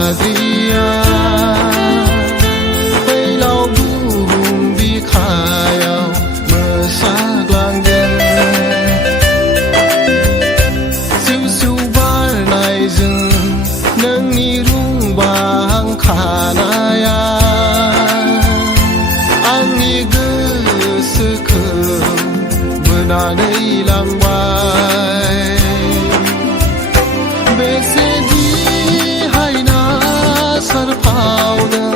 हाद्रिया फैलाव बुहुम बिखायाव मोसाग्लांगोन सिउ सिउ बारनायजों नोंनि रुंबांखानाया आंनि गोसोखौ बोनानै लांबाय बेसेदि हायना सारफावदों